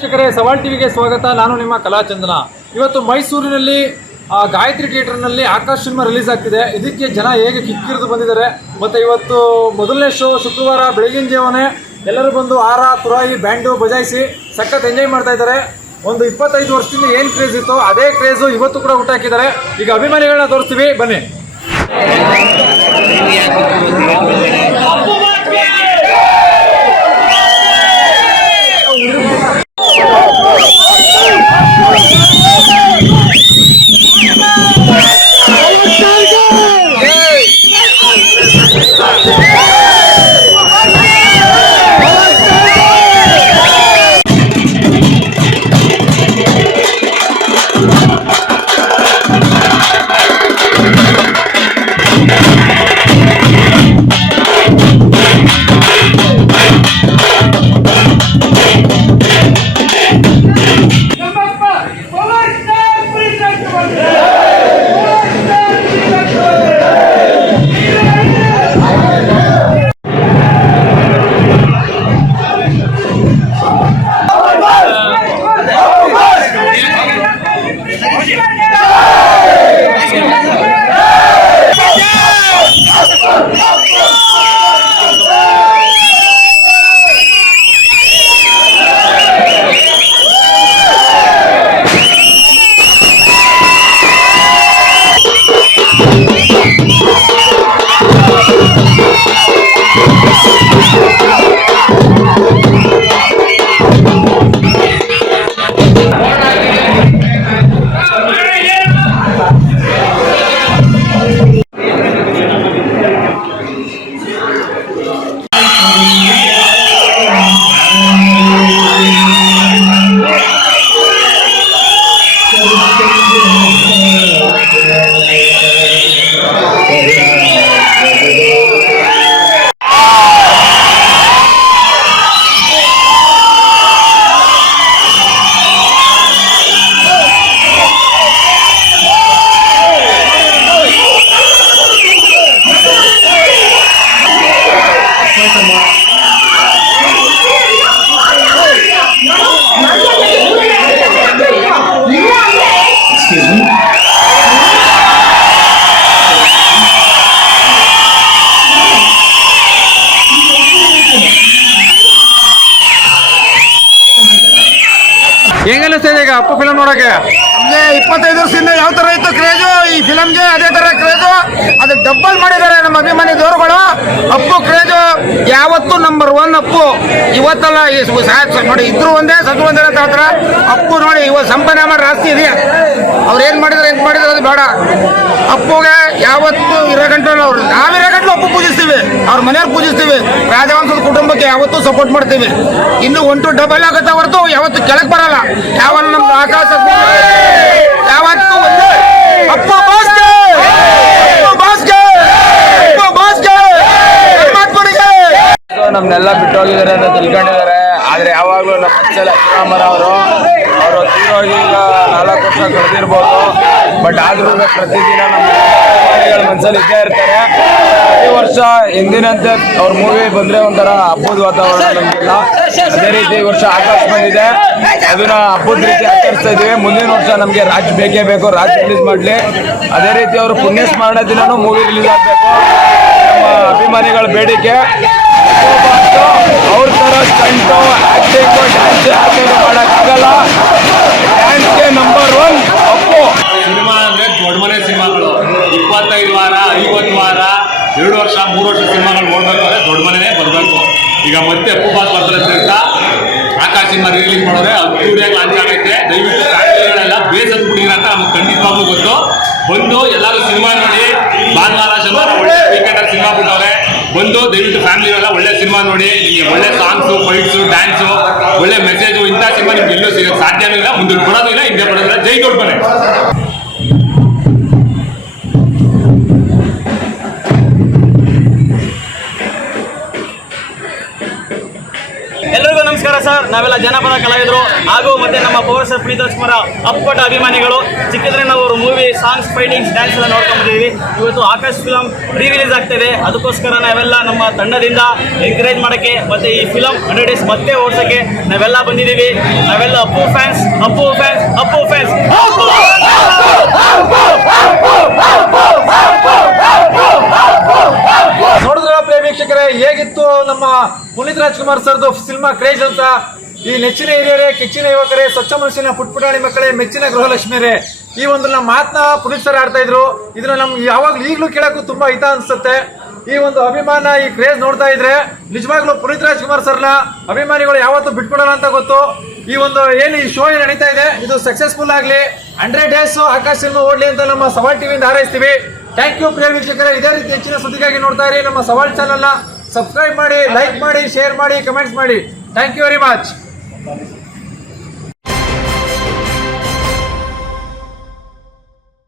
ವೀಕ್ಷಕರೇ, ಸವಾಲ್ ಟಿವಿಗೆ ಸ್ವಾಗತ. ನಾನು ನಿಮ್ಮ ಕಲಾಚಂದನ. ಇವತ್ತು ಮೈಸೂರಿನಲ್ಲಿ ಗಾಯತ್ರಿ ಥಿಯೇಟರ್ನಲ್ಲಿ ಆಕಾಶ್ ಸಿನಿಮಾ ರಿಲೀಸ್ ಆಗ್ತಿದೆ. ಇದಕ್ಕೆ ಜನ ಹೇಗೆ ಕಿಕ್ಕಿರಿದು ಬಂದಿದ್ದಾರೆ. ಮತ್ತು ಇವತ್ತು ಮೊದಲನೇ ಶೋ ಶುಕ್ರವಾರ ಬೆಳಗಿನ ಜಾವನೇ ಎಲ್ಲರೂ ಬಂದು ಆರ ತುರಾಯಿ ಬ್ಯಾಂಡು ಬಜಾಯಿಸಿ ಸಖತ್ ಎಂಜಾಯ್ ಮಾಡ್ತಾ ಇದ್ದಾರೆ. ಒಂದು 25 ವರ್ಷದಿಂದ ಏನು ಕ್ರೇಜ್ ಇತ್ತು ಅದೇ ಕ್ರೇಜು ಇವತ್ತು ಕೂಡ ಊಟ ಹಾಕಿದ್ದಾರೆ. ಈಗ ಅಭಿಮಾನಿಗಳನ್ನ ತೋರಿಸ್ತೀವಿ, ಬನ್ನಿ. ಹೆಂಗ ಅನಿಸ್ತಿದೆ ಈಗ ಅಪ್ಪು ಫಿಲಮ್ ನೋಡಕ್ಕೆ? 25 ವರ್ಷದಿಂದ ಯಾವ ತರ ಇತ್ತು ಕ್ರೇಜು, ಈ ಫಿಲಮ್ಗೆ ಅದೇ ತರ ಕ್ರೇಜು. ಅದು ಡಬ್ಬಲ್ ಮಾಡಿದ್ದಾರೆ ನಮ್ಮ ಅಭಿಮಾನಿ ದೇವರುಗಳು. ಅಪ್ಪು ಕ್ರೇಜು ಯಾವತ್ತು ನಂಬರ್ 1 ಅಪ್ಪು. ಇವತ್ತಲ್ಲ ನೋಡಿ, ಇದ್ರು ಒಂದೇ ಸತ್ತು ಒಂದೇ ಅಂತ ಹೇಳ್ತಾರೆ. ಅಪ್ಪು ನೋಡಿ ಇವತ್ತು ಸಂಪಾದನೆ ಮಾಡಿ ಜಾಸ್ತಿ ಇದೆಯಾ. ಅವ್ರು ಏನ್ ಮಾಡಿದ್ರೆ ಅದು ಬೇಡ. ಅಪ್ಪುಗೆ ಯಾವತ್ತು ಇರೋ ಗಂಟಲು ಅವ್ರು ನಾವಿರೋ ಗಂಟಲು ಅಪ್ಪು ಪೂಜಿಸ್ತೀವಿ, ಅವ್ರ ಮನೆಯವ್ರು ಪೂಜಿಸ್ತೀವಿ. ರಾಜವಂಶದ ಕುಟುಂಬಕ್ಕೆ ಯಾವತ್ತೂ ಸಪೋರ್ಟ್ ಮಾಡ್ತೀವಿ. ಇನ್ನು 1 to ಡಬಲ್ ಆಗುತ್ತೆ ಹೊರತು ಯಾವತ್ತು ಕೆಳಗೆ ಬರಲ್ಲ. ಯಾವನ್ನ ನಮ್ದು ಆಕಾಶ ಯಾವತ್ತು ಅಪ್ಪು ಬಾಸ್ಗೆ, ನಮ್ನೆಲ್ಲ ಬಿಟ್ಟು ಹೋಗಿದ್ದಾರೆ ಅಂತ ತಿಳ್ಕೊಂಡಿದ್ದಾರೆ. ಆದ್ರೆ ಯಾವಾಗಲೂ ನಮ್ಮ ಮನಸ್ಸಲ್ಲಿ ಅಶ್ವರಾಮರ ಅವರು ತೀರೋಗಿ ಈಗ 4 ವರ್ಷ ಕಳೆದಿರ್ಬೋದು. ಬಟ್ ಆದ್ರೂ ಪ್ರತಿದಿನ ನಮ್ಮ ಮನಸ್ಸಲ್ಲಿ ಇದ್ದೇ ಇರ್ತಾರೆ. ಪ್ರತಿ ವರ್ಷ ಎಂದಿನಂತೆ ಅವ್ರ ಮೂವಿ ಬಂದ್ರೆ ಒಂಥರ ಹಬ್ಬದ ವಾತಾವರಣ ನಮಗಿಲ್ಲ. ಅದೇ ರೀತಿ ಈ ವರ್ಷ ಆಕಾಶ್ ಬಂದಿದೆ, ಅದನ್ನ ಹಬ್ಬದ ರೀತಿ ಆಚರಿಸ್ತಾ ಇದೀವಿ. ಮುಂದಿನ ವರ್ಷ ನಮಗೆ ರಾಜ್ ಬೇಕೇ ಬೇಕು, ರಾಜ್ ರಿಲೀಸ್ ಮಾಡಲಿ. ಅದೇ ರೀತಿ ಅವರು ಪುಣ್ಯ ಸ್ಮರಣ ದಿನನೂ ಮೂವಿ ರಿಲೀಸ್ ಆಗಬೇಕು. ನಮ್ಮ ಅಭಿಮಾನಿಗಳ ಬೇಡಿಕೆ. ಅವ್ರ ಥರ ಸ್ಟಂಟು, ಆ್ಯಕ್ಟಿಂಗು, ಡ್ಯಾನ್ಸ್ ಮಾಡೋಕ್ಕಾಗಲ್ಲ. ಡ್ಯಾನ್ಸ್ಗೆ ನಂಬರ್ 1 ಅಪ್ಪು. ಸಿನಿಮಾ ಅಂದರೆ ದೊಡ್ಡ ಮನೆ ಸಿನಿಮಾಗಳು 25 ವಾರ 50 ವಾರ 2 ವರ್ಷ 3 ವರ್ಷ ಸಿನಿಮಾಗಳು ನೋಡಬೇಕು ಅಂದರೆ ದೊಡ್ಡ ಮನೆನೇ ಬರಬೇಕು. ಈಗ ಮತ್ತೆ ಅಪ್ಪು ಬಾಸ್ ಬರ್ತಾರೆ ಅಂತ ಆಕಾಶ್ ಸಿನಿಮಾ ರಿಲೀಸ್ ಮಾಡೋರೆ ಅದ್ದೂರಿಯಾಗಿ ಲಾಂಚ್ ಆಗೈತೆ. ದಯವಿಟ್ಟು ಫ್ಯಾಮಿಲಿಗಳೆಲ್ಲ ಬೇಸತ್ತು ಬಿಟ್ಟಿದ್ದೀರ ಅಂತ ನಮ್ಗೆ ಖಂಡಿತವಾಗ್ಲೂ ಗೊತ್ತು. ಬಂದು ಎಲ್ಲರೂ ಸಿನಿಮಾ ನೋಡಿ. ಭಾನುವಾರ ಶನಿವಾರ ಒಳ್ಳೆ ವೀಕೆಂಡಲ್ಲಿ ಸಿನಿಮಾ ಬಿಟ್ಟವ್ರೆ. ಬಂದು ದಯವಿಟ್ಟು ಫ್ಯಾಮಿಲಿಗೆಲ್ಲ ಒಳ್ಳೆ ಸಿನಿಮಾ ನೋಡಿ. ನಿಮಗೆ ಒಳ್ಳೆ ಸಾಂಗ್ಸು, ಫೈಟ್ಸು, ಡ್ಯಾನ್ಸು, ಒಳ್ಳೆ ಮೆಸೇಜು, ಇಂಥ ಸಿನಿಮಾ ನಿಮ್ಗೆ ಎಲ್ಲೂ ಸಿಗೋಕ್ಕೆ ಸಾಧ್ಯನೂ ಇಲ್ಲ, ಮುಂದೆ ಕೊಡೋದು ಇಲ್ಲ, ಹಿಂದೆ ಕೊಡೋದಿಲ್ಲ. ಜೈ ದೊಡ್ಡ ಮನೆ. ಎಲ್ಲರಿಗೂ ನಮಸ್ಕಾರ. ಸರ್, ನಾವೆಲ್ಲ ಜನಪದ ಕಲಾವಿದರು ಹಾಗೂ ಮತ್ತೆ ನಮ್ಮ ಪವರ್ ಸ್ಟಾರ್ ಪುನೀತ್ ರಾಜ್ಕುಮಾರ್ ಅಪ್ಪಟ ಅಭಿಮಾನಿಗಳು. ಚಿಕ್ಕದ್ರೆ ನಾವು ಅವ್ರ ಮೂವಿ, ಸಾಂಗ್ಸ್, ಫೈಟಿಂಗ್ಸ್, ಡ್ಯಾನ್ಸ್ ಎಲ್ಲ ನೋಡ್ಕೊಂಡಿದ್ದೀವಿ. ಇವತ್ತು ಆಕಾಶ್ ಫಿಲಮ್ ರಿಲೀಸ್ ಆಗ್ತಿದೆ. ಅದಕ್ಕೋಸ್ಕರ ನಾವೆಲ್ಲ ನಮ್ಮ ತಂಡದಿಂದ ಎಂಕರೇಜ್ ಮಾಡೋಕ್ಕೆ ಮತ್ತೆ ಈ ಫಿಲಮ್ 100 ಡೇಸ್ ಮತ್ತೆ ಓಡ್ಸೋಕ್ಕೆ ನಾವೆಲ್ಲ ಬಂದಿದ್ದೀವಿ. ನಾವೆಲ್ಲ Appu fans, Appu fans, Appu fans. ನೋಡಿದ್ರ ಪ್ರಿಯ ವೀಕ್ಷಕರೇ, ಹೇಗಿತ್ತು ನಮ್ಮ ಪುನೀತ್ ರಾಜ್ಕುಮಾರ್ ಸರ್ದು ಸಿನಿಮಾ ಕ್ರೇಜ್ ಅಂತ. ಈ ನೆಚ್ಚಿನ ಹಿರಿಯರೇ, ಕೆಚ್ಚಿನ ಯುವಕರೇ, ಸ್ವಚ್ಛ ಮನಸ್ಸಿನ ಪುಟ್ಪುಟಾಣಿ ಮಕ್ಕಳೇ, ಮೆಚ್ಚಿನ ಗೃಹಲಕ್ಷ್ಮಿಯರೇ, ಈ ಒಂದು ನಮ್ಮ ಮಾತನ್ನ ಪುನೀತ್ ಸರ್ ಆಡ್ತಾ ಇದ್ರು. ಇದನ್ನ ನಮ್ಗೆ ಯಾವಾಗ್ಲೂ ಈಗಲೂ ಕೇಳಕ್ಕೂ ತುಂಬಾ ಹಿತ ಅನ್ಸುತ್ತೆ. ಈ ಒಂದು ಅಭಿಮಾನ, ಈ ಕ್ರೇಜ್ ನೋಡ್ತಾ ಇದ್ರೆ ನಿಜವಾಗ್ಲೂ ಪುನೀತ್ ರಾಜ್ಕುಮಾರ್ ಸರ್ನ ಅಭಿಮಾನಿಗಳು ಯಾವತ್ತೂ ಬಿಟ್ಕೊಡಲ್ಲ ಅಂತ ಗೊತ್ತು. ಈ ಒಂದು ಏನು ಈ ಶೋ ನಡೀತಾ ಇದೆ, ಇದು ಸಕ್ಸಸ್ಫುಲ್ ಆಗಲಿ, 100 ಡೇಸ್ ಆಕಾಶ್ ಸಿನಿಮಾ ಓಡ್ಲಿ ಅಂತ ನಮ್ಮ ಸವಾಲ್ ಟಿವಿಯಿಂದ ಹಾರೈಸ್ತೀವಿ. ಥ್ಯಾಂಕ್ ಯು ಪ್ರಿಯ ವೀಕ್ಷಕರೇ. ಇದೇ ರೀತಿ ಹೆಚ್ಚಿನ ಸುದ್ದಿಗಾಗಿ ನೋಡ್ತಾ ಇರಿ ನಮ್ಮ ಸವಾಲ್ ಚಾನಲ್ನ. ಸಬ್ಸ್ಕ್ರೈಬ್ ಮಾಡಿ, ಲೈಕ್ ಮಾಡಿ, ಶೇರ್ ಮಾಡಿ, ಕಮೆಂಟ್ಸ್ ಮಾಡಿ. Thank you very much.